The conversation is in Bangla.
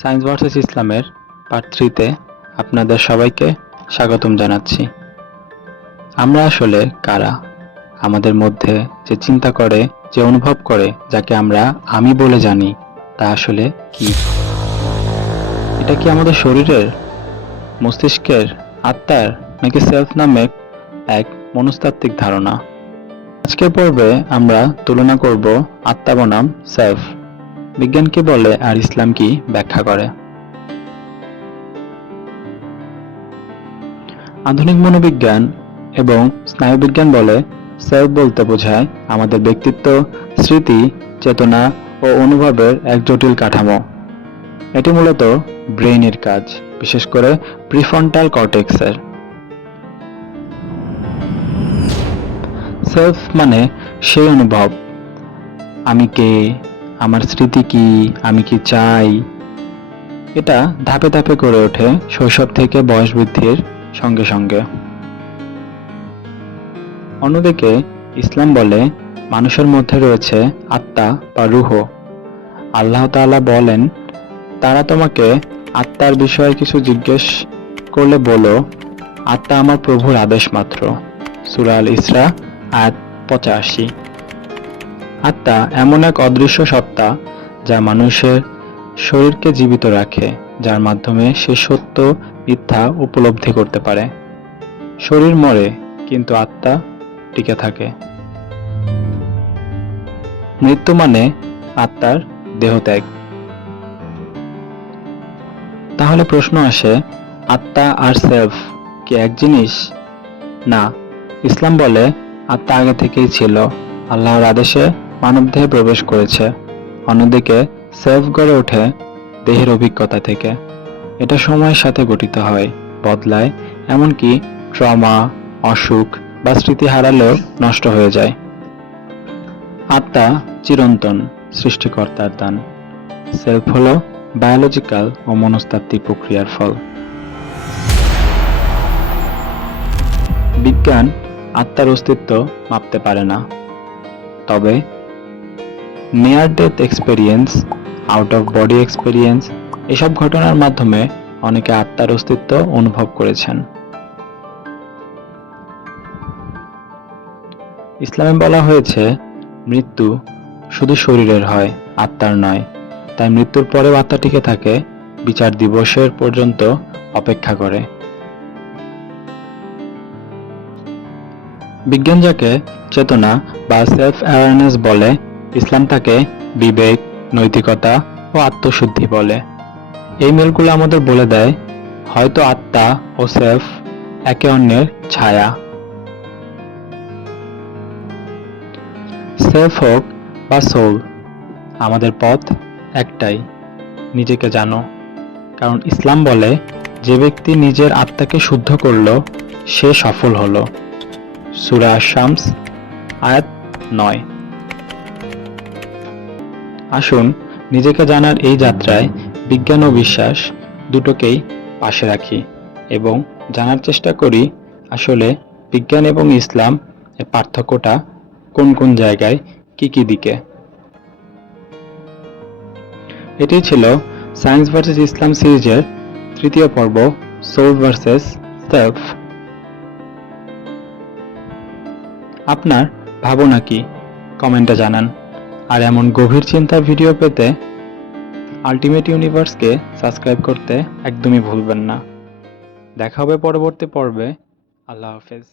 সায়েন্স ভার্সেস ইসলামের পার্ট 3-তে আপনাদের সবাইকে স্বাগতম জানাচ্ছি। আমরা আসলে কারা? আমাদের মধ্যে যে চিন্তা করে, যে অনুভব করে, যাকে আমরা আমি বলে জানি, তা আসলে কি? এটা কি আমাদের শরীরের, মস্তিষ্কের, আত্মার, নাকি সেলফ নামে এক মনস্তাত্ত্বিক ধারণা? আজকের পর্বে আমরা তুলনা করব আত্মা বনাম সেলফ। বিজ্ঞান কি বলে আর ইসলাম কি ব্যাখ্যা করে? আধুনিক মনোবিজ্ঞান এবং স্নায়ুবিজ্ঞান বলে সেলফ বলতে বোঝায় আমাদের ব্যক্তিত্ব, স্মৃতি, চেতনা ও অনুভবের এক জটিল কাঠামো। এটি মূলত ব্রেইনের কাজ, বিশেষ করে প্রিফ্রন্টাল কর্টেক্সের। সেলফ মানে সেই অনুভব, আমি কে, আমার স্মৃতি কি, আমি কি চাই। এটা ধাপে ধাপে গড়ে ওঠে শৈশব থেকে বয়স বৃদ্ধির সঙ্গে সঙ্গে। অন্যদিকে ইসলাম বলে মানুষের মধ্যে রয়েছে আত্মা বা রূহ। আল্লাহ তাআলা বলেন, তারা তোমাকে আত্মার বিষয়ে কিছু জিজ্ঞেস করলে বলো, আত্মা আমার প্রভুর আদেশ মাত্র। সূরা আল ইসরা আয়াত 85। আত্মা এমন এক অদৃশ্য সত্তা যা মানুষের শরীরকে জীবিত রাখে, যার মাধ্যমে সে সত্য মিথ্যা উপলব্ধি করতে পারে। শরীর মরে, কিন্তু আত্মা টিকে থাকে। মৃত্যু মানে আত্মার দেহত্যাগ। তাহলে প্রশ্ন আসে, আত্মা আর সেলফ কি এক জিনিস? না, ইসলাম বলে আত্মা আগে থেকেই ছিল, আল্লাহর আদেশে মানবদেহে প্রবেশ করেছে। অন্যদিকে সেলফ গড়ে ওঠে দেহের অভিজ্ঞতা থেকে। এটা সময়ের সাথে গঠিত হয়, বদলায়, এমনকি ট্রমা, অসুখ বা স্মৃতি হারালেও নষ্ট হয়ে যায়। আত্মা চিরন্তন, সৃষ্টিকর্তার দান। সেলফ হলো বায়োলজিক্যাল ও মনস্তাত্ত্বিক প্রক্রিয়ার ফল। বিজ্ঞান আত্মার অস্তিত্ব মাপতে পারে না, তবে near death experience, out of body experience এসব ঘটনার মাধ্যমে অনেকে আত্মার অস্তিত্ব অনুভব করেছেন। ইসলামে বলা হয়েছে, মৃত্যু শুধু শরীরের হয়, আত্মার নয়। তাই মৃত্যুর পরেও আত্মা টিকে থাকে, বিচার দিবসের পর্যন্ত অপেক্ষা করে। বিজ্ঞান যাকে চেতনা বা সেলফ অ্যাওয়ারনেস বলে, ইসলাম তাকে বিবেক, নৈতিকতা ও আত্মশুদ্ধি বলে। এই মিলগুলো আমাদের বলে দেয়, হয়তো আত্মা ও সেলফ একে অন্যের ছায়া। সেলফ হোক বা সোল, আমাদের পথ একটাই, নিজেকে জানো। কারণ ইসলাম বলে, যে ব্যক্তি নিজের আত্মাকে শুদ্ধ করল, সে সফল হলো। সূরা আশ-শামস আয়াত 9। আসুন নিজেকে জানার এই যাত্রায় বিজ্ঞান ও বিশ্বাস দুটোকেই পাশে রাখি এবং জানার চেষ্টা করি আসলে বিজ্ঞান এবং ইসলাম এর পার্থক্যটা কোন কোন জায়গায়, কি দিকে। এটি ছিল সায়েন্স ভার্সেস ইসলাম সিরিজের তৃতীয় পর্ব, সোল ভার্সেস সেলফ। আপনার ভাবনা কি? কমেন্টে জানান। আর এমন গভীর চিন্তার ভিডিও পেতে আল্টিমেট ইউনিভার্সকে সাবস্ক্রাইব করতে একদমই ভুলবেন না। দেখা হবে পরবর্তী পর্বে। আল্লাহ হাফেজ।